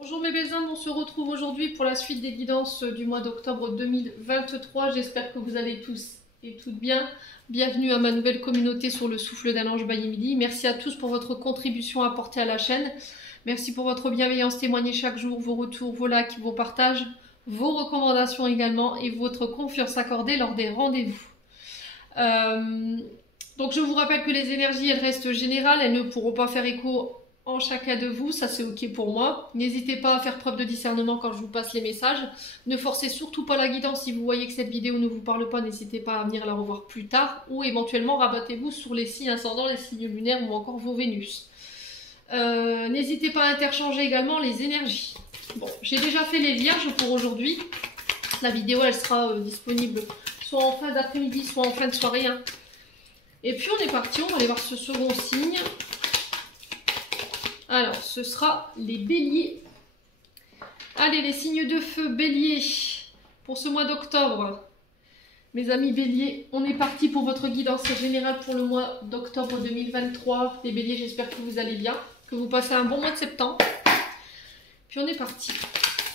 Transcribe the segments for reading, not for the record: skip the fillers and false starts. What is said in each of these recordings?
Bonjour mes belles âmes, on se retrouve aujourd'hui pour la suite des guidances du mois d'octobre 2023. J'espère que vous allez tous et toutes bien. Bienvenue à ma nouvelle communauté sur le souffle d'un ange by Emily. Merci à tous pour votre contribution apportée à la chaîne. Merci pour votre bienveillance témoignée chaque jour, vos retours, vos likes, vos partages, vos recommandations également et votre confiance accordée lors des rendez-vous. Donc je vous rappelle que les énergies, elles restent générales, elles ne pourront pas faire écho en chacun de vous, ça c'est ok pour moi. N'hésitez pas à faire preuve de discernement quand je vous passe les messages. Ne forcez surtout pas la guidance si vous voyez que cette vidéo ne vous parle pas, n'hésitez pas à venir la revoir plus tard ou éventuellement rabattez-vous sur les signes ascendants, les signes lunaires ou encore vos Vénus. N'hésitez pas à interchanger également les énergies. Bon, j'ai déjà fait les vierges pour aujourd'hui. La vidéo elle sera disponible soit en fin d'après-midi, soit en fin de soirée. Hein. Et puis on est parti, on va aller voir ce second signe. Alors, ce sera les béliers. Allez, les signes de feu, bélier, pour ce mois d'octobre. Mes amis béliers, on est parti pour votre guidance générale pour le mois d'octobre 2023. Les béliers, j'espère que vous allez bien, que vous passez un bon mois de septembre. Puis on est parti.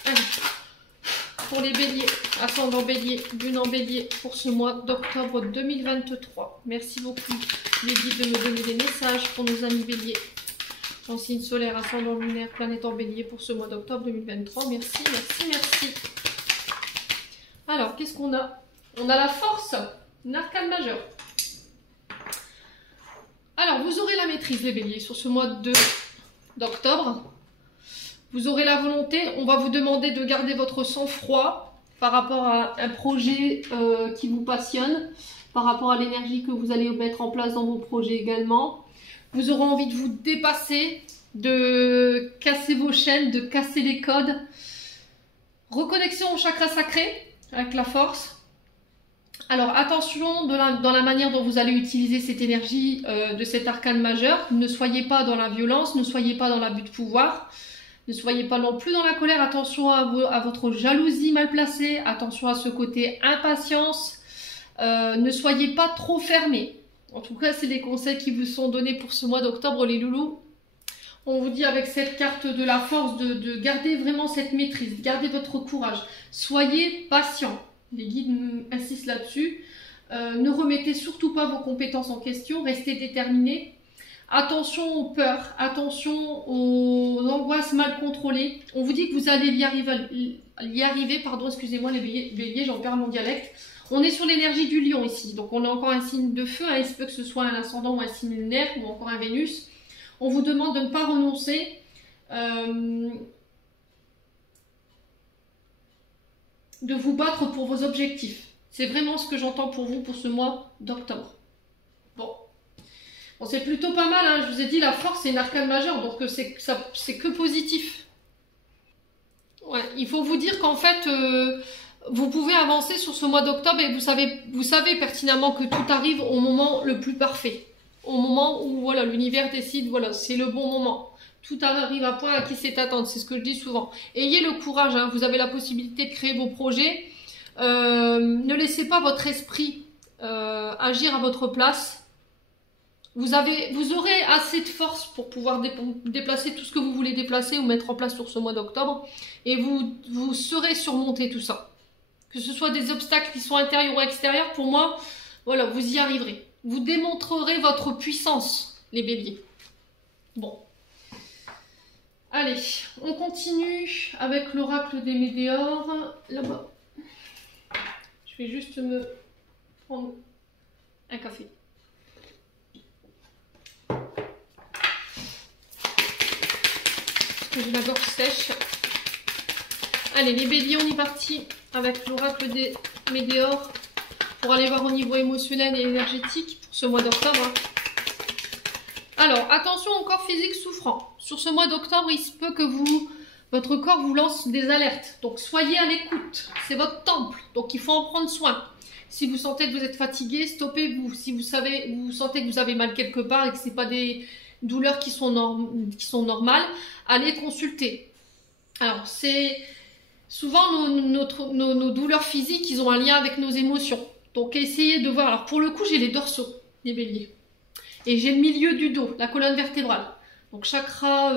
Allez, pour les béliers, ascendant bélier, lune en bélier, pour ce mois d'octobre 2023. Merci beaucoup, les guides, de me donner des messages pour nos amis béliers. En signe solaire, ascendant lunaire, planète en bélier pour ce mois d'octobre 2023. Merci, merci, merci. Alors, qu'est-ce qu'on a? On a la force, une arcane majeure. Alors, vous aurez la maîtrise, les béliers, sur ce mois d'octobre. Vous aurez la volonté, on va vous demander de garder votre sang-froid par rapport à un projet qui vous passionne, par rapport à l'énergie que vous allez mettre en place dans vos projets également. Vous aurez envie de vous dépasser, de casser vos chaînes, de casser les codes. Reconnexion au chakra sacré avec la force. Alors attention dans la manière dont vous allez utiliser cette énergie de cet arcane majeur. Ne soyez pas dans la violence, ne soyez pas dans l'abus de pouvoir. Ne soyez pas non plus dans la colère. Attention à votre jalousie mal placée. Attention à ce côté impatience. Ne soyez pas trop fermés. En tout cas, c'est les conseils qui vous sont donnés pour ce mois d'octobre, les loulous. On vous dit avec cette carte de la force de garder vraiment cette maîtrise, garder votre courage. Soyez patient. Les guides insistent là-dessus. Ne remettez surtout pas vos compétences en question. Restez déterminés. Attention aux peurs, attention aux angoisses mal contrôlées. On vous dit que vous allez y arriver, pardon, excusez-moi les béliers, j'en perds mon dialecte. On est sur l'énergie du lion ici, donc on a encore un signe de feu, hein, il se peut que ce soit un ascendant ou un signe lunaire ou encore un Vénus. On vous demande de ne pas renoncer, de vous battre pour vos objectifs. C'est vraiment ce que j'entends pour vous pour ce mois d'octobre. Bon, c'est plutôt pas mal, hein. Je vous ai dit la force c'est une arcane majeure, donc c'est que positif. Ouais, il faut vous dire qu'en fait... vous pouvez avancer sur ce mois d'octobre et vous savez pertinemment que tout arrive au moment le plus parfait. Au moment où voilà, l'univers décide, voilà, c'est le bon moment. Tout arrive à point à qui c'est attendre, c'est ce que je dis souvent. Ayez le courage, hein, vous avez la possibilité de créer vos projets. Ne laissez pas votre esprit agir à votre place. Vous aurez assez de force pour pouvoir déplacer tout ce que vous voulez déplacer ou mettre en place sur ce mois d'octobre. Et vous saurez surmonter tout ça. Que ce soit des obstacles qui sont intérieurs ou extérieurs, pour moi, voilà, vous y arriverez. Vous démontrerez votre puissance, les béliers. Bon. Allez, on continue avec l'oracle des météores, là-bas. Je vais juste me prendre un café. Parce que j'ai la gorge sèche. Allez, les béliers, on est parti avec l'oracle des météores pour aller voir au niveau émotionnel et énergétique pour ce mois d'octobre. Hein. Alors, attention au corps physique souffrant. Sur ce mois d'octobre, il se peut que votre corps vous lance des alertes. Donc, soyez à l'écoute. C'est votre temple. Donc, il faut en prendre soin. Si vous sentez que vous êtes fatigué, stoppez-vous. Si vous sentez que vous avez mal quelque part et que ce n'est pas des douleurs qui sont normales, allez consulter. Alors, c'est... Souvent, nos douleurs physiques, ils ont un lien avec nos émotions. Donc, essayez de voir. Alors, pour le coup, j'ai les dorsaux, les béliers. Et j'ai le milieu du dos, la colonne vertébrale. Donc, chakra,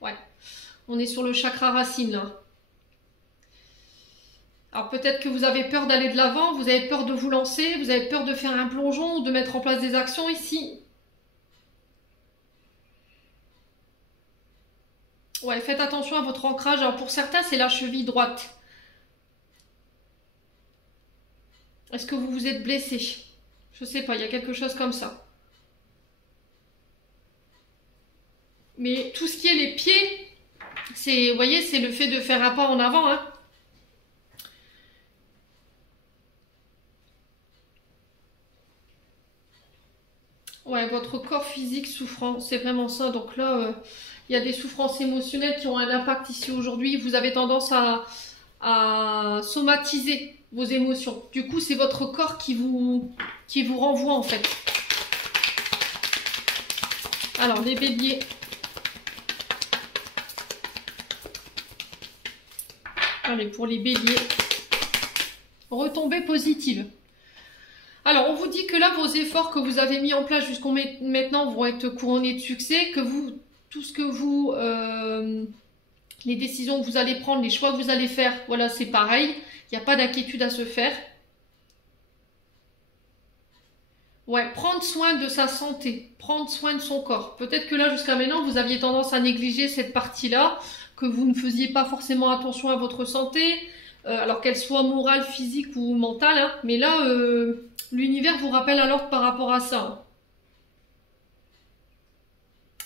ouais. On est sur le chakra racine là. Alors peut-être que vous avez peur d'aller de l'avant, vous avez peur de vous lancer, vous avez peur de faire un plongeon ou de mettre en place des actions ici. Ouais, faites attention à votre ancrage. Alors pour certains, c'est la cheville droite. Est-ce que vous vous êtes blessé? Je sais pas, il y a quelque chose comme ça. Mais tout ce qui est les pieds, c'est, vous voyez, c'est le fait de faire un pas en avant, hein. Ouais, votre corps physique souffrant, c'est vraiment ça. Donc là, il y a des souffrances émotionnelles qui ont un impact ici aujourd'hui. Vous avez tendance à somatiser vos émotions. Du coup, c'est votre corps qui vous renvoie en fait. Alors, les béliers. Allez, pour les béliers. Retombées positives. Alors, on vous dit que là, vos efforts que vous avez mis en place jusqu'au maintenant vont être couronnés de succès, que vous, tout ce que vous, les décisions que vous allez prendre, les choix que vous allez faire, voilà, c'est pareil. Il n'y a pas d'inquiétude à se faire. Ouais, prendre soin de sa santé, prendre soin de son corps. Peut-être que là, jusqu'à maintenant, vous aviez tendance à négliger cette partie-là, que vous ne faisiez pas forcément attention à votre santé, alors qu'elle soit morale, physique ou mentale, hein. Mais là, l'univers vous rappelle à l'ordre par rapport à ça.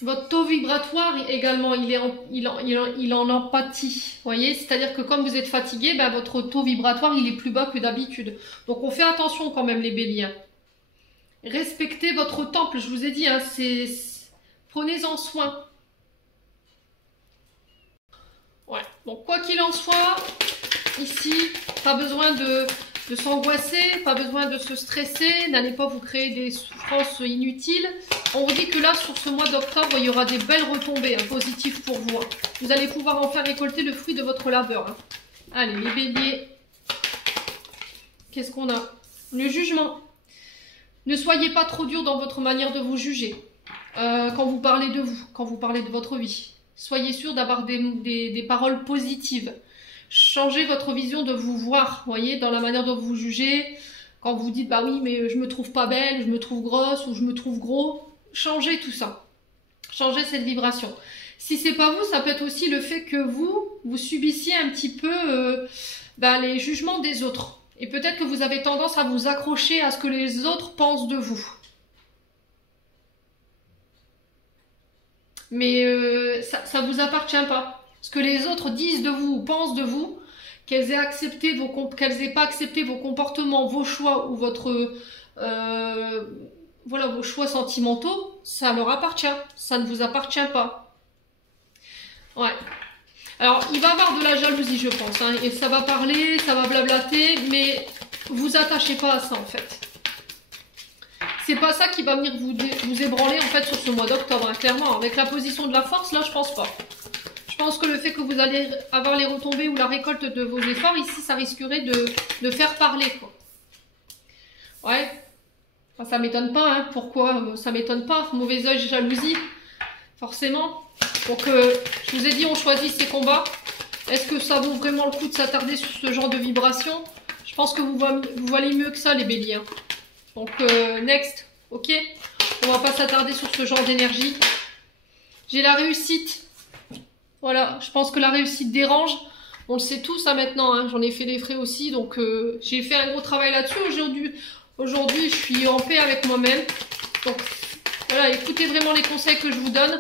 Votre taux vibratoire également, il en empathie. Vous voyez, c'est-à-dire que comme vous êtes fatigué, ben, votre taux vibratoire il est plus bas que d'habitude. Donc on fait attention quand même les béliers. Respectez votre temple, je vous ai dit, hein, prenez-en soin. Ouais, donc quoi qu'il en soit, ici, pas besoin de s'angoisser, pas besoin de se stresser, n'allez pas vous créer des souffrances inutiles. On vous dit que là, sur ce mois d'octobre, il y aura des belles retombées hein, positives pour vous. Hein. Vous allez pouvoir en faire récolter le fruit de votre labeur. Hein. Allez, les béliers. Qu'est-ce qu'on a? Le jugement. Ne soyez pas trop dur dans votre manière de vous juger. Quand vous parlez de vous, quand vous parlez de votre vie. Soyez sûr d'avoir des paroles positives. Changez votre vision de vous voir, voyez, dans la manière dont vous jugez. Quand vous dites, bah oui, mais je me trouve pas belle, je me trouve grosse ou je me trouve gros. Changez tout ça. Changez cette vibration. Si c'est pas vous, ça peut être aussi le fait que vous subissiez un petit peu les jugements des autres. Et peut-être que vous avez tendance à vous accrocher à ce que les autres pensent de vous. Mais ça vous appartient pas. Ce que les autres disent de vous ou pensent de vous, qu'elles aient pas accepté vos comportements, vos choix ou vos choix sentimentaux, ça leur appartient. Ça ne vous appartient pas. Ouais. Alors, il va y avoir de la jalousie, je pense. Hein, et ça va parler, ça va blablater, mais vous attachez pas à ça, en fait. C'est pas ça qui va venir vous ébranler, en fait, sur ce mois d'octobre, hein, clairement. Avec la position de la force, là, je pense pas. Je pense que le fait que vous allez avoir les retombées ou la récolte de vos efforts, ici, ça risquerait de faire parler, quoi. Ouais. Enfin, ça m'étonne pas, hein. Pourquoi ça m'étonne pas. Mauvais œil, jalousie, forcément. Donc, je vous ai dit, on choisit ses combats. Est-ce que ça vaut vraiment le coup de s'attarder sur ce genre de vibration? Je pense que vous valez mieux que ça, les béliers. Hein. Donc, next, ok? On va pas s'attarder sur ce genre d'énergie. J'ai la réussite. Voilà, je pense que la réussite dérange. On le sait tous hein, maintenant, hein. J'en ai fait des frais aussi. Donc, j'ai fait un gros travail là-dessus. Aujourd'hui, je suis en paix avec moi-même. Donc, voilà, écoutez vraiment les conseils que je vous donne.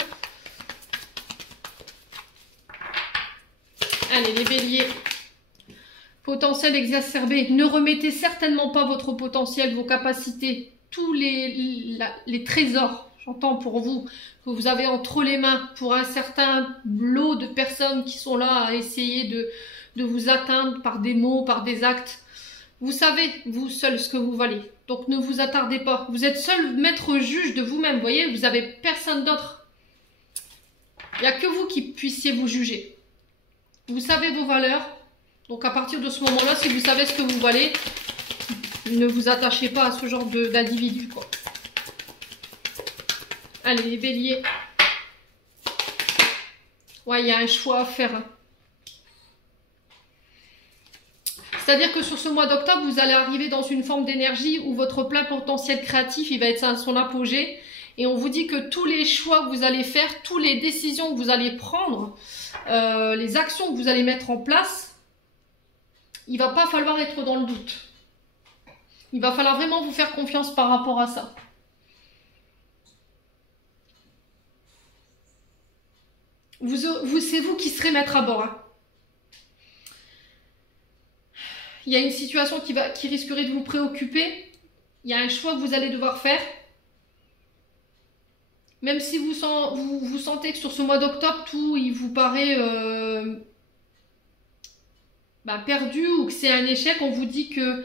Allez, les béliers. Potentiel exacerbé. Ne remettez certainement pas votre potentiel, vos capacités, tous les trésors, j'entends pour vous, que vous avez entre les mains pour un certain lot de personnes qui sont là à essayer de vous atteindre par des mots, par des actes. Vous savez, vous seul, ce que vous valez. Donc ne vous attardez pas. Vous êtes seul maître juge de vous-même. Vous voyez, vous n'avez personne d'autre. Il n'y a que vous qui puissiez vous juger. Vous savez vos valeurs. Donc à partir de ce moment-là, si vous savez ce que vous valez, ne vous attachez pas à ce genre d'individu, quoi. Allez, les béliers. Ouais, il y a un choix à faire. Hein. C'est-à-dire que sur ce mois d'octobre, vous allez arriver dans une forme d'énergie où votre plein potentiel créatif, il va être à son apogée. Et on vous dit que tous les choix que vous allez faire, toutes les décisions que vous allez prendre, les actions que vous allez mettre en place, il va pas falloir être dans le doute. Il va falloir vraiment vous faire confiance par rapport à ça. C'est vous qui serez maître à bord. Hein. Il y a une situation qui risquerait de vous préoccuper. Il y a un choix que vous allez devoir faire. Même si vous sentez que sur ce mois d'octobre, tout il vous paraît perdu ou que c'est un échec, on vous dit que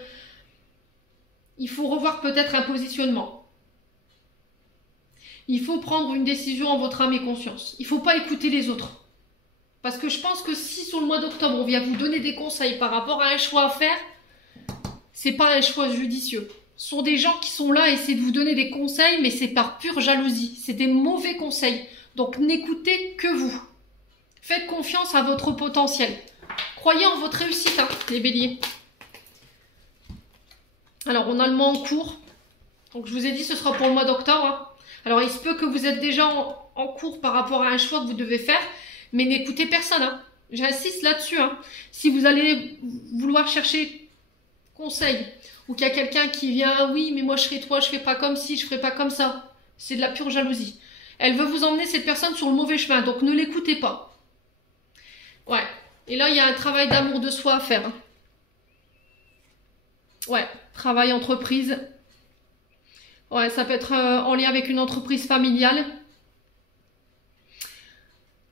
il faut revoir peut-être un positionnement. Il faut prendre une décision en votre âme et conscience. Il ne faut pas écouter les autres. Parce que je pense que si sur le mois d'octobre, on vient vous donner des conseils par rapport à un choix à faire, c'est pas un choix judicieux. Ce sont des gens qui sont là et essaient de vous donner des conseils, mais c'est par pure jalousie. C'est des mauvais conseils. Donc n'écoutez que vous. Faites confiance à votre potentiel. Croyez en votre réussite, hein, les béliers. Alors, on a le mois en cours. Donc, je vous ai dit, ce sera pour le mois d'octobre. Hein. Alors, il se peut que vous êtes déjà en cours par rapport à un choix que vous devez faire, mais n'écoutez personne. Hein. J'insiste là-dessus. Hein. Si vous allez vouloir chercher conseil, ou qu'il y a quelqu'un qui vient, oui, mais moi je serai toi, je fais pas comme ci, je ferai pas comme ça. C'est de la pure jalousie. Elle veut vous emmener cette personne sur le mauvais chemin, donc ne l'écoutez pas. Ouais. Et là, il y a un travail d'amour de soi à faire. Hein. Ouais, travail entreprise. Ouais, ça peut être en lien avec une entreprise familiale.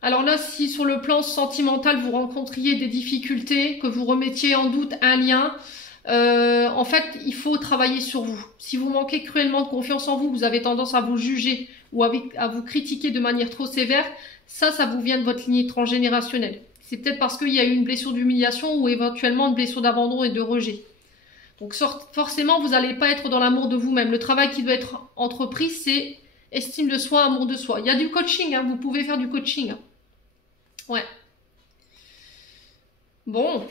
Alors là, si sur le plan sentimental, vous rencontriez des difficultés, que vous remettiez en doute un lien, en fait, il faut travailler sur vous. Si vous manquez cruellement de confiance en vous, vous avez tendance à vous juger ou à vous critiquer de manière trop sévère, ça vous vient de votre lignée transgénérationnelle. C'est peut-être parce qu'il y a eu une blessure d'humiliation ou éventuellement une blessure d'abandon et de rejet. Donc forcément, vous n'allez pas être dans l'amour de vous-même. Le travail qui doit être entrepris, c'est estime de soi, amour de soi. Il y a du coaching, hein, vous pouvez faire du coaching. Ouais. Bon.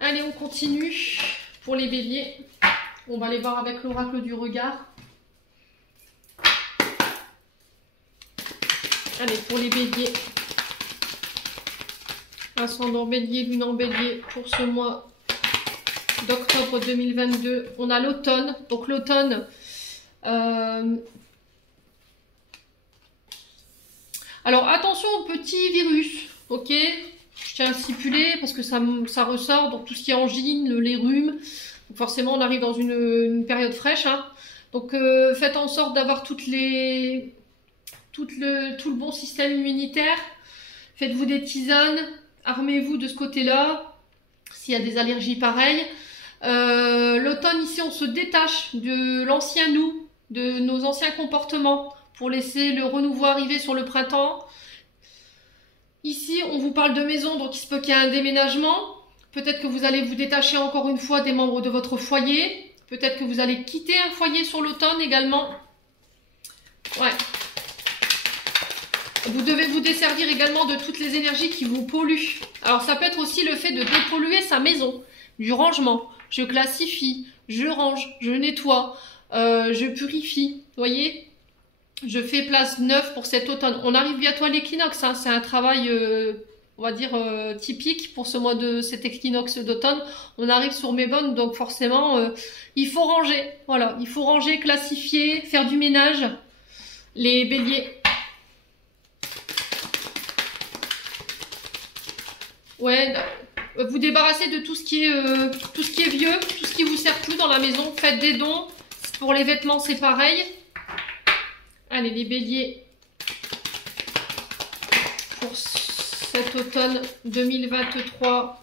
Allez, on continue pour les béliers. On va aller voir avec l'oracle du regard. Allez, pour les béliers. Ascendant bélier, lune en bélier pour ce mois d'octobre 2022. On a l'automne. Donc l'automne, alors attention aux petits virus, ok? Je tiens à stipuler parce que ça ressort, donc tout ce qui est angine, les rhumes. Donc forcément, on arrive dans une période fraîche. Hein. Donc faites en sorte d'avoir tout le bon système immunitaire. Faites-vous des tisanes. Armez-vous de ce côté-là, s'il y a des allergies pareilles. L'automne, ici, on se détache de l'ancien nous, de nos anciens comportements, pour laisser le renouveau arriver sur le printemps. Ici, on vous parle de maison, donc il se peut qu'il y ait un déménagement. Peut-être que vous allez vous détacher encore une fois des membres de votre foyer. Peut-être que vous allez quitter un foyer sur l'automne également. Ouais. Vous devez vous desservir également de toutes les énergies qui vous polluent. Alors ça peut être aussi le fait de dépolluer sa maison, du rangement. Je classifie, je range, je nettoie, je purifie. Vous voyez, je fais place neuve pour cet automne. On arrive bientôt à l'équinoxe. Hein. C'est un travail, on va dire, typique pour ce mois de cet équinoxe d'automne. On arrive sur mes bonnes, donc forcément, il faut ranger. Voilà, il faut ranger, classifier, faire du ménage. Les béliers. Ouais, vous débarrassez de tout ce qui est vieux, tout ce qui vous sert plus dans la maison. Faites des dons. Pour les vêtements, c'est pareil. Allez, les béliers. Pour cet automne 2023.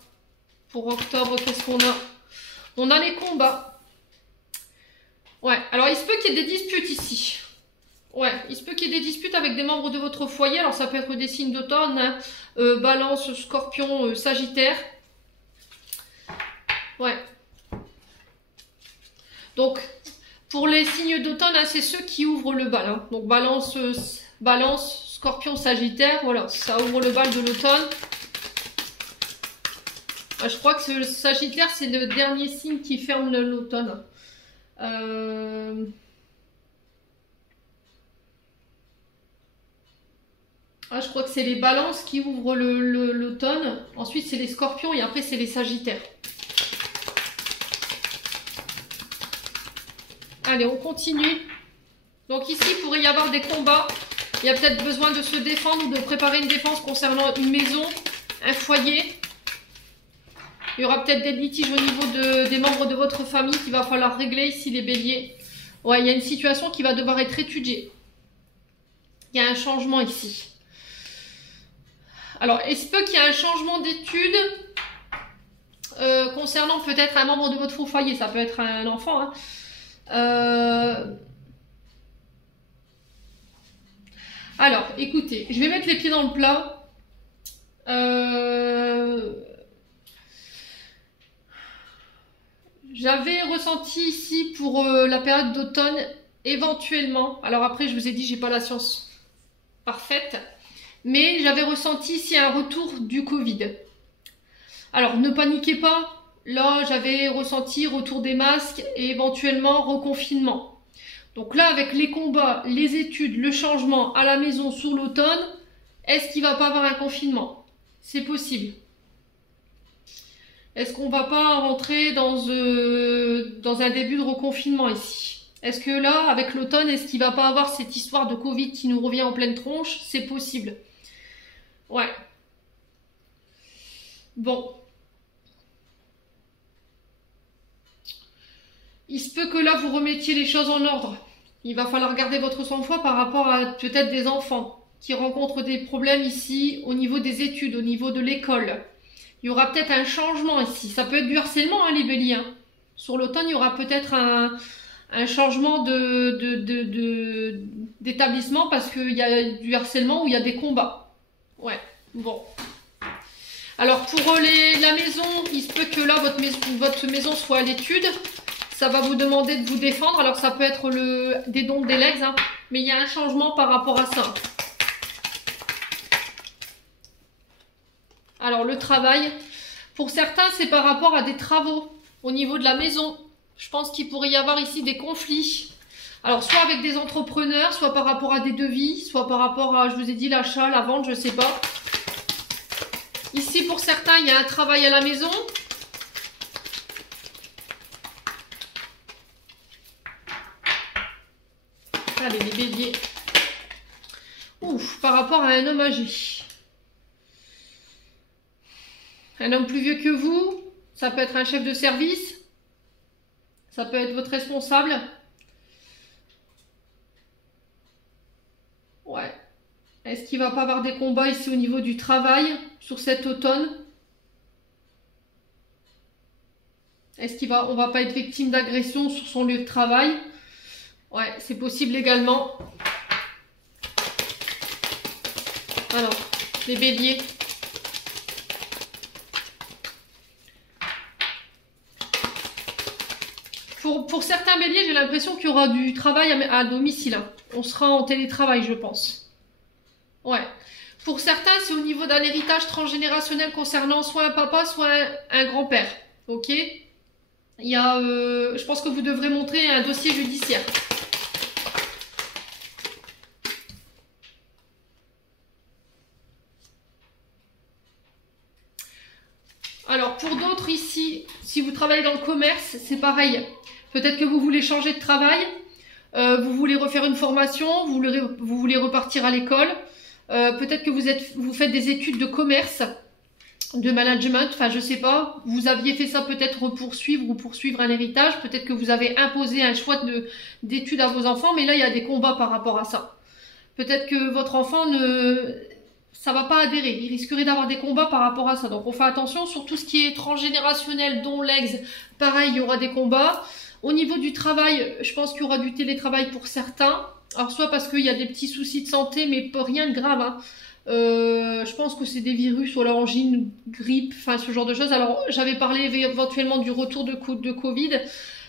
Pour octobre, qu'est-ce qu'on a? On a les combats. Ouais, alors il se peut qu'il y ait des disputes ici. Ouais, il se peut qu'il y ait des disputes avec des membres de votre foyer. Alors ça peut être des signes d'automne, hein. Balance, Scorpion, Sagittaire. Ouais. Donc, pour les signes d'automne, hein, c'est ceux qui ouvrent le bal. Hein. Donc Balance, Balance, Scorpion, Sagittaire, voilà, ça ouvre le bal de l'automne. Je crois que le Sagittaire, c'est le dernier signe qui ferme l'automne. Je crois que c'est les Balances qui ouvrent l'automne. Ensuite, c'est les Scorpions et après, c'est les Sagittaires. Allez, on continue. Donc ici, il pourrait y avoir des combats. Il y a peut-être besoin de se défendre ou de préparer une défense concernant une maison, un foyer. Il y aura peut-être des litiges au niveau des membres de votre famille qu'il va falloir régler ici, les béliers. Ouais, il y a une situation qui va devoir être étudiée. Il y a un changement ici. Alors, il se peut qu'il y ait un changement d'études concernant peut-être un membre de votre foyer. Ça peut être un enfant, hein. Alors, écoutez, je vais mettre les pieds dans le plat. J'avais ressenti ici pour la période d'automne, éventuellement, alors après je vous ai dit, j'ai pas la science parfaite, mais j'avais ressenti ici un retour du Covid. Alors ne paniquez pas, là j'avais ressenti retour des masques et éventuellement reconfinement. Donc là avec les combats, les études, le changement à la maison sur l'automne, est-ce qu'il va pas avoir un confinement? C'est possible. Est-ce qu'on va pas rentrer dans un début de reconfinement ici? Est-ce que là, avec l'automne, est-ce qu'il va pas avoir cette histoire de Covid qui nous revient en pleine tronche? C'est possible. Ouais. Bon. Il se peut que là, vous remettiez les choses en ordre. Il va falloir garder votre sang-froid par rapport à peut-être des enfants qui rencontrent des problèmes ici au niveau des études, au niveau de l'école. Il y aura peut-être un changement ici. Ça peut être du harcèlement, hein, les béliers. Hein. Sur l'automne, il y aura peut-être un changement d'établissement parce qu'il y a du harcèlement ou il y a des combats. Ouais, bon. Alors, pour la maison, il se peut que là, votre maison soit à l'étude. Ça va vous demander de vous défendre. Alors, ça peut être des dons, des legs, hein, mais il y a un changement par rapport à ça. Alors, le travail, pour certains, c'est par rapport à des travaux au niveau de la maison. Je pense qu'il pourrait y avoir ici des conflits. Alors, soit avec des entrepreneurs, soit par rapport à des devis, soit par rapport à, je vous ai dit, l'achat, la vente, je ne sais pas. Ici, pour certains, il y a un travail à la maison. Allez, les béliers. Ouf, par rapport à un homme âgé. Un homme plus vieux que vous, ça peut être un chef de service, ça peut être votre responsable. Ouais. Est-ce qu'il va pas avoir des combats ici au niveau du travail sur cet automne? Est-ce on va pas être victime d'agression sur son lieu de travail? Ouais, c'est possible également. Alors, les béliers. Pour certains béliers, j'ai l'impression qu'il y aura du travail à domicile. On sera en télétravail, je pense. Ouais. Pour certains, c'est au niveau d'un héritage transgénérationnel concernant soit un papa, soit un grand-père. Ok? Il y a, je pense que vous devrez montrer un dossier judiciaire. Alors, pour d'autres ici, si vous travaillez dans le commerce, c'est pareil. Peut-être que vous voulez changer de travail, vous voulez refaire une formation, vous voulez repartir à l'école. Peut-être que vous faites des études de commerce, de management, enfin je sais pas. Vous aviez fait ça peut-être pour poursuivre un héritage. Peut-être que vous avez imposé un choix d'études à vos enfants, mais là il y a des combats par rapport à ça. Peut-être que votre enfant ça va pas adhérer. Il risquerait d'avoir des combats par rapport à ça. Donc on fait attention sur tout ce qui est transgénérationnel, dont l'ex. Pareil, il y aura des combats. Au niveau du travail, je pense qu'il y aura du télétravail pour certains. Alors soit parce qu'il y a des petits soucis de santé, mais rien de grave. Hein. Je pense que c'est des virus ou l'angine, grippe, enfin ce genre de choses. Alors j'avais parlé éventuellement du retour de Covid.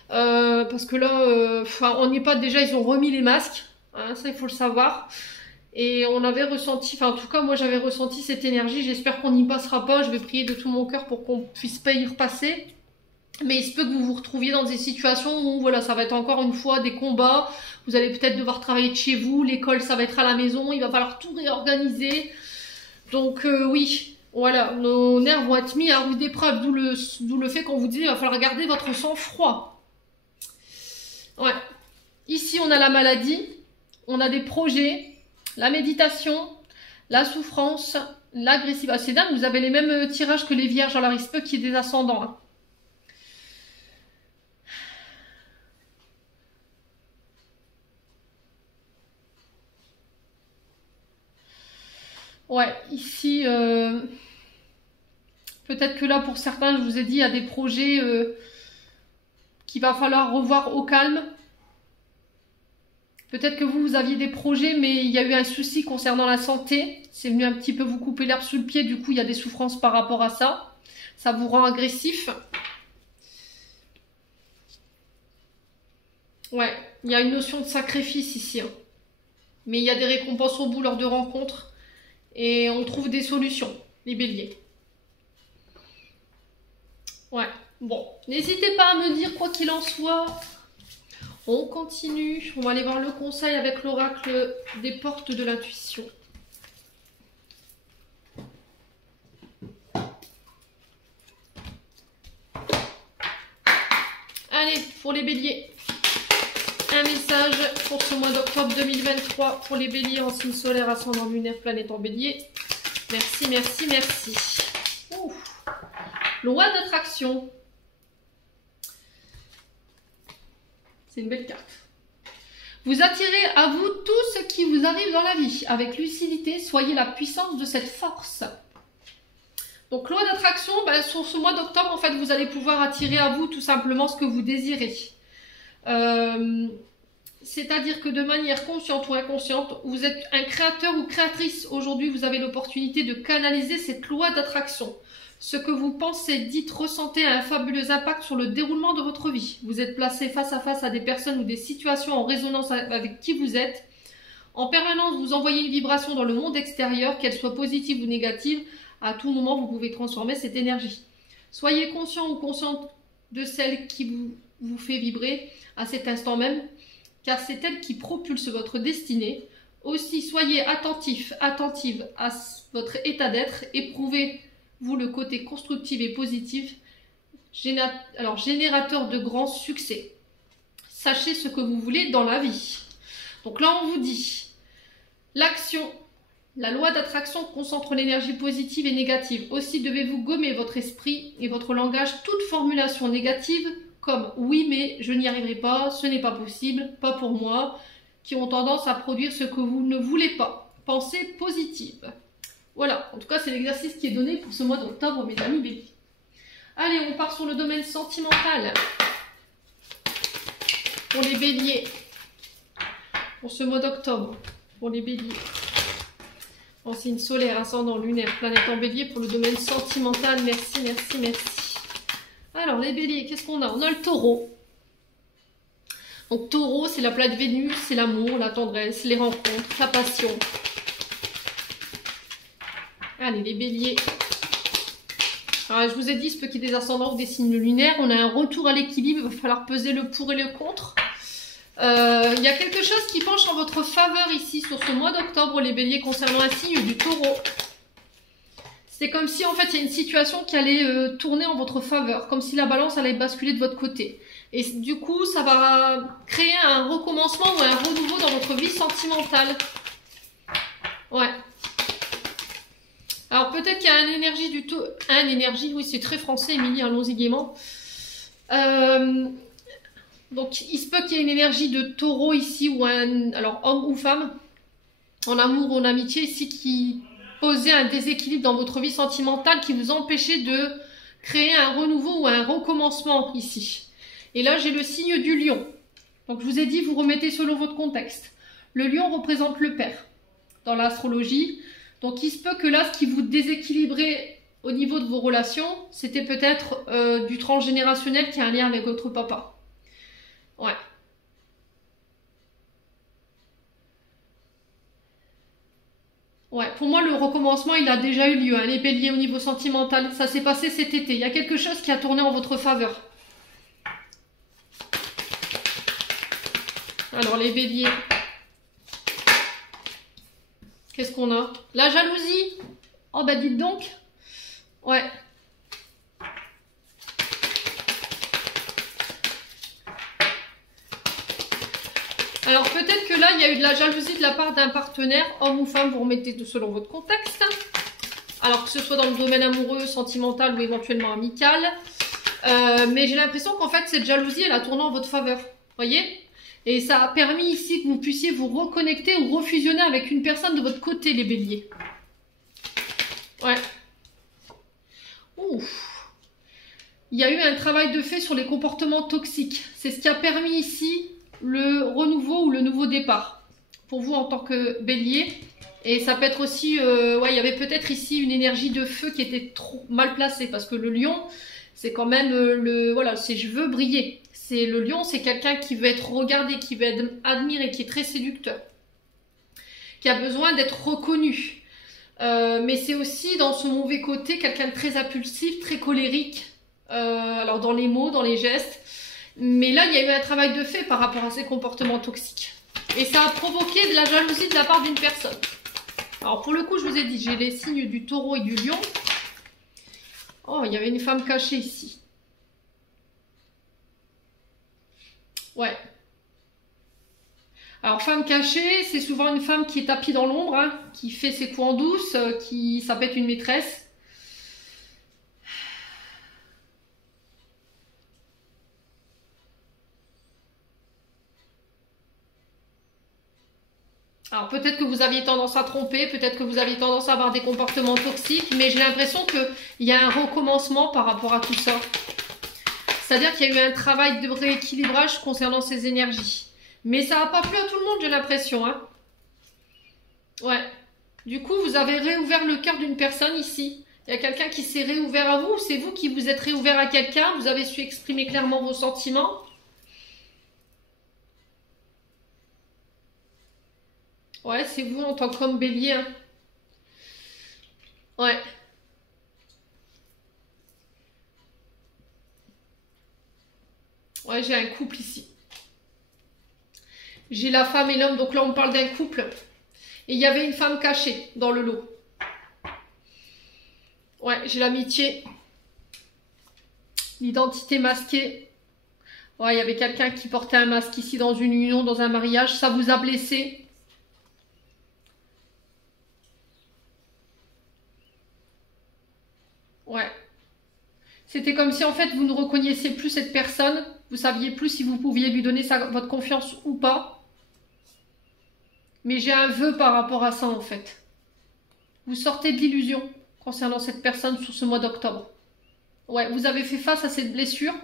Parce que là, on n'y est pas déjà, ils ont remis les masques. Hein, ça, il faut le savoir. Et on avait ressenti, enfin en tout cas moi j'avais ressenti cette énergie. J'espère qu'on n'y passera pas. Je vais prier de tout mon cœur pour qu'on puisse pas y repasser. Mais il se peut que vous vous retrouviez dans des situations où voilà, ça va être encore une fois des combats. Vous allez peut-être devoir travailler de chez vous. L'école, ça va être à la maison. Il va falloir tout réorganiser. Donc oui, voilà, nos nerfs vont être mis à rude épreuve. D'où le fait qu'on vous dit il va falloir garder votre sang-froid. Ouais. Ici, on a la maladie. On a des projets. La méditation. La souffrance. L'agressivité. Ah, c'est dingue, vous avez les mêmes tirages que les vierges. Alors il se peut qu'il y ait des ascendants. Hein. Ouais, ici, peut-être que là, pour certains, je vous ai dit, il y a des projets qu'il va falloir revoir au calme. Peut-être que vous aviez des projets, mais il y a eu un souci concernant la santé. C'est venu un petit peu vous couper l'herbe sous le pied, du coup, il y a des souffrances par rapport à ça. Ça vous rend agressif. Ouais, il y a une notion de sacrifice ici. Hein. Mais il y a des récompenses au bout lors de rencontres. Et on trouve des solutions, les béliers. Ouais, bon. N'hésitez pas à me dire quoi qu'il en soit. On continue. On va aller voir le conseil avec l'oracle des portes de l'intuition. Allez, pour les béliers. Un message pour ce mois d'octobre 2023 pour les béliers en signe solaire, ascendant lunaire, planète en bélier. Merci, merci, merci. Ouh. Loi d'attraction. C'est une belle carte. Vous attirez à vous tout ce qui vous arrive dans la vie. Avec lucidité, soyez la puissance de cette force. Donc, loi d'attraction, ben, sur ce mois d'octobre, en fait, vous allez pouvoir attirer à vous tout simplement ce que vous désirez. C'est-à-dire que de manière consciente ou inconsciente, vous êtes un créateur ou créatrice. Aujourd'hui, vous avez l'opportunité de canaliser cette loi d'attraction. Ce que vous pensez, dites, ressentez a un fabuleux impact sur le déroulement de votre vie. Vous êtes placé face à des personnes ou des situations en résonance avec qui vous êtes. En permanence, vous envoyez une vibration dans le monde extérieur, qu'elle soit positive ou négative. À tout moment, vous pouvez transformer cette énergie. Soyez conscient ou consciente de celle qui vous fait vibrer à cet instant même, car c'est elle qui propulse votre destinée. Aussi, soyez attentif, attentive à votre état d'être, éprouvez-vous le côté constructif et positif, générateur de grands succès. Sachez ce que vous voulez dans la vie. Donc là, on vous dit, l'action, la loi d'attraction concentre l'énergie positive et négative. Aussi, devez-vous gommer votre esprit et votre langage, toute formulation négative, comme « oui mais je n'y arriverai pas, ce n'est pas possible, pas pour moi », qui ont tendance à produire ce que vous ne voulez pas. Pensée positive. Voilà, en tout cas c'est l'exercice qui est donné pour ce mois d'octobre, mes amis béliers. Allez, on part sur le domaine sentimental. Pour les béliers. Pour ce mois d'octobre, pour les béliers. En signe solaire, ascendant, lunaire, planète en bélier, pour le domaine sentimental. Merci, merci, merci. Alors, les béliers, qu'est-ce qu'on a? On a le taureau. Donc, taureau, c'est la planète Vénus, c'est l'amour, la tendresse, les rencontres, la passion. Allez, les béliers. Alors, je vous ai dit, il se peut qu'il y ait des ascendants ou des signes lunaires. On a un retour à l'équilibre, il va falloir peser le pour et le contre. Il y a quelque chose qui penche en votre faveur ici, sur ce mois d'octobre, les béliers, concernant un signe du taureau. C'est comme si en fait il y a une situation qui allait tourner en votre faveur, comme si la balance allait basculer de votre côté. Et du coup, ça va créer un recommencement ou un renouveau dans votre vie sentimentale. Ouais. Alors peut-être qu'il y a une énergie du taureau. Une énergie, oui c'est très français, Émilie, allons-y gaiement. Donc il se peut qu'il y ait une énergie de taureau ici, ou alors homme ou femme, en amour ou en amitié ici, qui posait un déséquilibre dans votre vie sentimentale, qui vous empêchait de créer un renouveau ou un recommencement ici. Et là j'ai le signe du lion. Donc je vous ai dit, vous remettez selon votre contexte. Le lion représente le père dans l'astrologie. Donc il se peut que là, ce qui vous déséquilibrait au niveau de vos relations, c'était peut-être du transgénérationnel qui a un lien avec votre papa. Ouais. Ouais, pour moi, le recommencement, il a déjà eu lieu. Hein. Les béliers au niveau sentimental, ça s'est passé cet été. Il y a quelque chose qui a tourné en votre faveur. Alors, les béliers. Qu'est-ce qu'on a? La jalousie. Oh, bah dites donc. Ouais. Alors peut-être que là, il y a eu de la jalousie de la part d'un partenaire, homme ou femme, vous remettez selon votre contexte. Alors que ce soit dans le domaine amoureux, sentimental ou éventuellement amical. Mais j'ai l'impression qu'en fait, cette jalousie, elle a tourné en votre faveur. Voyez? Et ça a permis ici que vous puissiez vous reconnecter ou refusionner avec une personne de votre côté, les béliers. Ouais. Ouf. Il y a eu un travail de fait sur les comportements toxiques. C'est ce qui a permis ici le renouveau ou le nouveau départ pour vous en tant que bélier. Et ça peut être aussi ouais, il y avait peut-être ici une énergie de feu qui était trop mal placée, parce que le lion, c'est quand même voilà, c'est je veux briller. C'est le lion, c'est quelqu'un qui veut être regardé, qui veut être admiré, qui est très séducteur, qui a besoin d'être reconnu. Mais c'est aussi dans ce mauvais côté quelqu'un de très impulsif, très colérique, alors dans les mots, dans les gestes. Mais là, il y a eu un travail de fait par rapport à ces comportements toxiques. Et ça a provoqué de la jalousie de la part d'une personne. Alors pour le coup, je vous ai dit, j'ai les signes du taureau et du lion. Oh, il y avait une femme cachée ici. Ouais. Alors femme cachée, c'est souvent une femme qui est tapie dans l'ombre, hein, qui fait ses coups en douce, ça peut être une maîtresse. Alors peut-être que vous aviez tendance à tromper, peut-être que vous aviez tendance à avoir des comportements toxiques, mais j'ai l'impression qu'il y a un recommencement par rapport à tout ça. C'est-à-dire qu'il y a eu un travail de rééquilibrage concernant ces énergies. Mais ça n'a pas plu à tout le monde, j'ai l'impression. Hein. Ouais. Du coup, vous avez réouvert le cœur d'une personne ici. Il y a quelqu'un qui s'est réouvert à vous, ou c'est vous qui vous êtes réouvert à quelqu'un, vous avez su exprimer clairement vos sentiments. Ouais, c'est vous en tant qu'homme bélier. Hein. Ouais. Ouais, j'ai un couple ici. J'ai la femme et l'homme, donc là on parle d'un couple. Et il y avait une femme cachée dans le lot. Ouais, j'ai l'amitié. L'identité masquée. Ouais, il y avait quelqu'un qui portait un masque ici dans une union, dans un mariage. Ça vous a blessé. Ouais. C'était comme si en fait vous ne reconnaissiez plus cette personne. Vous saviez plus si vous pouviez lui donner votre confiance ou pas. Mais j'ai un vœu par rapport à ça en fait. Vous sortez de l'illusion concernant cette personne sur ce mois d'octobre. Ouais, vous avez fait face à cette blessure.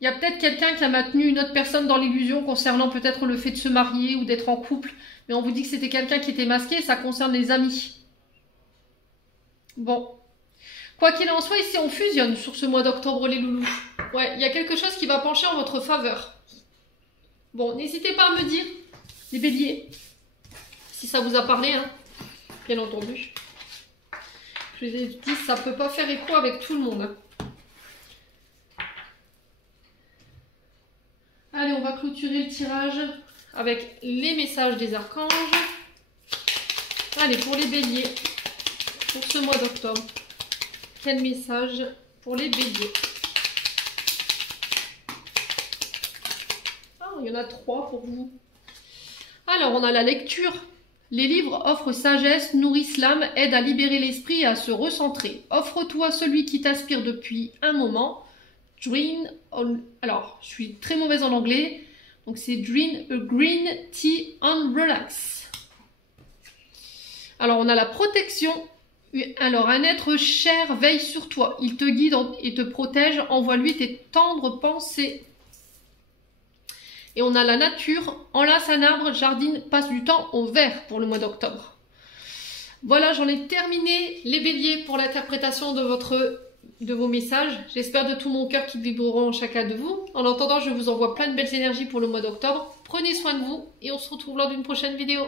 Il y a peut-être quelqu'un qui a maintenu une autre personne dans l'illusion concernant peut-être le fait de se marier ou d'être en couple. Mais on vous dit que c'était quelqu'un qui était masqué et ça concerne les amis. Bon. Quoi qu'il en soit, ici on fusionne sur ce mois d'octobre les loulous. Ouais, il y a quelque chose qui va pencher en votre faveur. Bon, n'hésitez pas à me dire, les béliers, si ça vous a parlé, hein, bien entendu. Je vous ai dit, ça peut pas faire écho avec tout le monde. Hein. Allez, on va clôturer le tirage avec les messages des archanges. Allez, pour les béliers, pour ce mois d'octobre, quel message pour les béliers? Ah, il y en a 3 pour vous. Alors, on a la lecture. Les livres offrent sagesse, nourrissent l'âme, aident à libérer l'esprit et à se recentrer. Offre-toi celui qui t'aspire depuis un moment. Dream on... Alors, je suis très mauvaise en anglais. Donc, c'est Dream a green tea and relax. Alors, on a la protection. Alors, un être cher veille sur toi. Il te guide et te protège. Envoie-lui tes tendres pensées. Et on a la nature, enlace un arbre, jardine, passe du temps au vert pour le mois d'octobre. Voilà, j'en ai terminé les béliers pour l'interprétation de vos messages. J'espère de tout mon cœur qu'ils vibreront en chacun de vous. En attendant, je vous envoie plein de belles énergies pour le mois d'octobre. Prenez soin de vous et on se retrouve lors d'une prochaine vidéo.